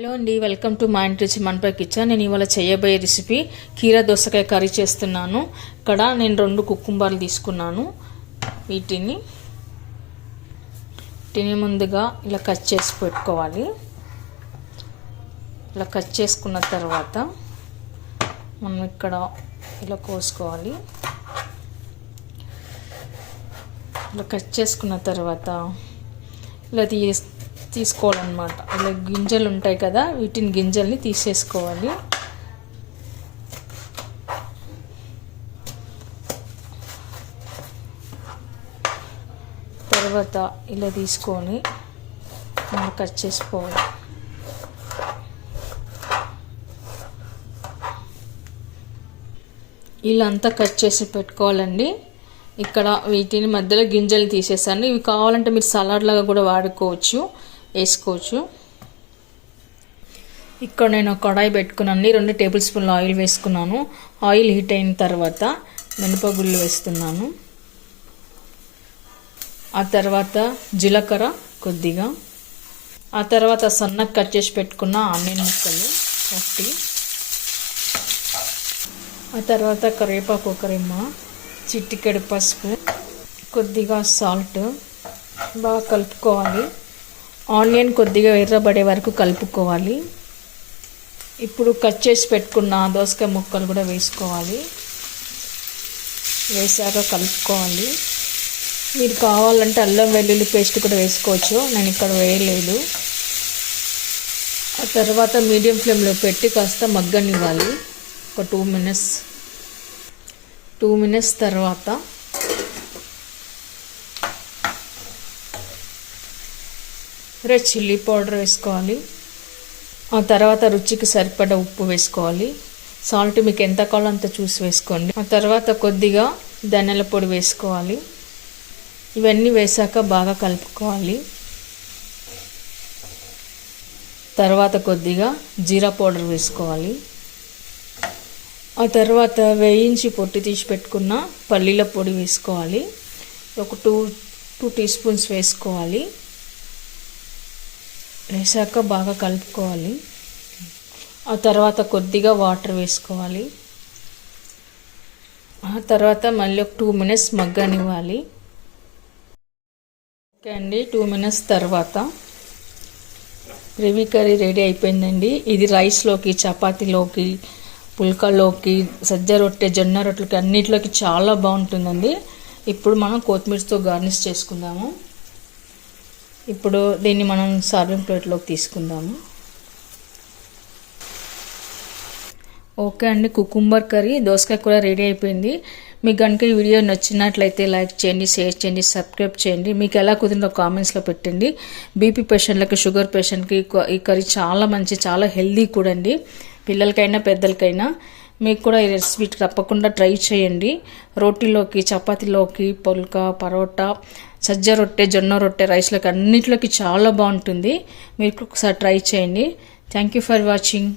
Hello అండి, welcome to మా ఇంటి రుచి మనపై కిచెన్. నేను ఇవాళ చేయబోయే రెసిపీ కీరా దోసకాయ కర్రీ చేస్తున్నాను. ఇక్కడ నేను 2 కుకుంబర్లు తీసుకున్నాను. వీటిని ముందుగా ఇలా కట్ చేసి పెట్టుకోవాలి. ఇలా కట్ చేసుకున్న తర్వాత మనం ఇక్కడ ఇలా కోసుకోవాలి. ఇలా కట్ చేసుకున్న తర్వాత ఇలా తీసుకోవాలన్నమాట. ఇలా గింజలు ఉంటాయి కదా, వీటిని గింజల్ని తీసేసుకోవాలి. తర్వాత ఇలా తీసుకొని మనం కట్ చేసుకోవాలి. ఇలా అంతా కట్ చేసి పెట్టుకోవాలండి. ఇక్కడ వీటిని మధ్యలో గింజలు తీసేసాను. ఇవి కావాలంటే మీరు సలాడ్ లాగా కూడా వేసుకోవచ్చు. ఇక్కడ నేను కడాయి పెట్టుకున్నాను. 2 టేబుల్ స్పూన్ల ఆయిల్ వేసుకున్నాను. ఆయిల్ హీట్ అయిన తర్వాత మినపగుళ్ళు వేస్తున్నాను. ఆ తర్వాత జీలకర్ర కొద్దిగా, ఆ తర్వాత సన్నగా కట్ చేసి పెట్టుకున్న ఆనియన్ ముక్కలు 1, ఆ తర్వాత కరివేపాకు ఒక రెమ్మ, చిటికెడు పసుపు, కొద్దిగా సాల్ట్, బాగా కలుపుకోవాలి. ఆనియన్ కొద్దిగా ఎర్రబడే వరకు కలుపుకోవాలి. ఇప్పుడు కట్ చేసి పెట్టుకున్న దోసకాయ ముక్కలు కూడా వేసుకోవాలి. వేసాక కలుపుకోవాలి. మీరు కావాలంటే అల్లం వెల్లుల్లి పేస్ట్ కూడా వేసుకోవచ్చు. నేను ఇక్కడ వేయలేదు. ఆ తర్వాత మీడియం ఫ్లేమ్లో పెట్టి కాస్త మగ్గనివ్వాలి. ఒక 2 మినిట్స్ తర్వాత రెడ్ చిల్లీ పౌడర్ వేసుకోవాలి. ఆ తర్వాత రుచికి సరిపడా ఉప్పు వేసుకోవాలి. సాల్ట్ మీకు ఎంత కావాలో అంత చూసి వేసుకోండి. ఆ తర్వాత కొద్దిగా ధనియాల పొడి వేసుకోవాలి. ఇవన్నీ వేసాక బాగా కలుపుకోవాలి. తర్వాత కొద్దిగా జీరా పౌడర్ వేసుకోవాలి. ఆ తర్వాత వేయించి పొట్టు తీసి పెట్టుకున్న పల్లీల పొడి వేసుకోవాలి. ఒక 2 టీ స్పూన్స్ వేసుకోవాలి. వేసాక బాగా కలుపుకోవాలి. ఆ తర్వాత కొద్దిగా వాటర్ వేసుకోవాలి. ఆ తర్వాత మళ్ళీ ఒక 2 మినిట్స్ మగ్గనివ్వాలి. ఓకే అండి, 2 మినిట్స్ తర్వాత గ్రేవీ కర్రీ రెడీ అయిపోయిందండి. ఇది రైస్లోకి, చపాతీలోకి, పుల్కాలోకి, సజ్జ రొట్టె, జొన్న రొట్టెలకి అన్నిటిలోకి చాలా బాగుంటుందండి. ఇప్పుడు మనం కొత్తిమీరతో గార్నిష్ చేసుకుందాము. ఇప్పుడు దీన్ని మనం సర్వింగ్ ప్లేట్లోకి తీసుకుందాము. ఓకే అండి, కుకుంబర్ కర్రీ దోసకాయ కూర రెడీ అయిపోయింది. మీకు కనుక ఈ వీడియో నచ్చినట్లయితే లైక్ చేయండి, షేర్ చేయండి, సబ్స్క్రైబ్ చేయండి. మీకు ఎలా కుదిరిందో కామెంట్స్లో పెట్టండి. బీపీ పేషెంట్లకి, షుగర్ పేషెంట్కి ఈ కర్రీ చాలా మంచి, చాలా హెల్దీ కూడా అండి. పిల్లలకైనా పెద్దలకైనా. మీకు కూడా ఈ రెసిపీ తప్పకుండా ట్రై చేయండి. రోటీలోకి, చపాతీలోకి, పుల్కా, పరోటా, సజ్జ రొట్టె, జొన్న రొట్టె, రైస్లోకి అన్నిటిలోకి చాలా బాగుంటుంది. మీరు ఒకసారి ట్రై చేయండి. Thank you for watching.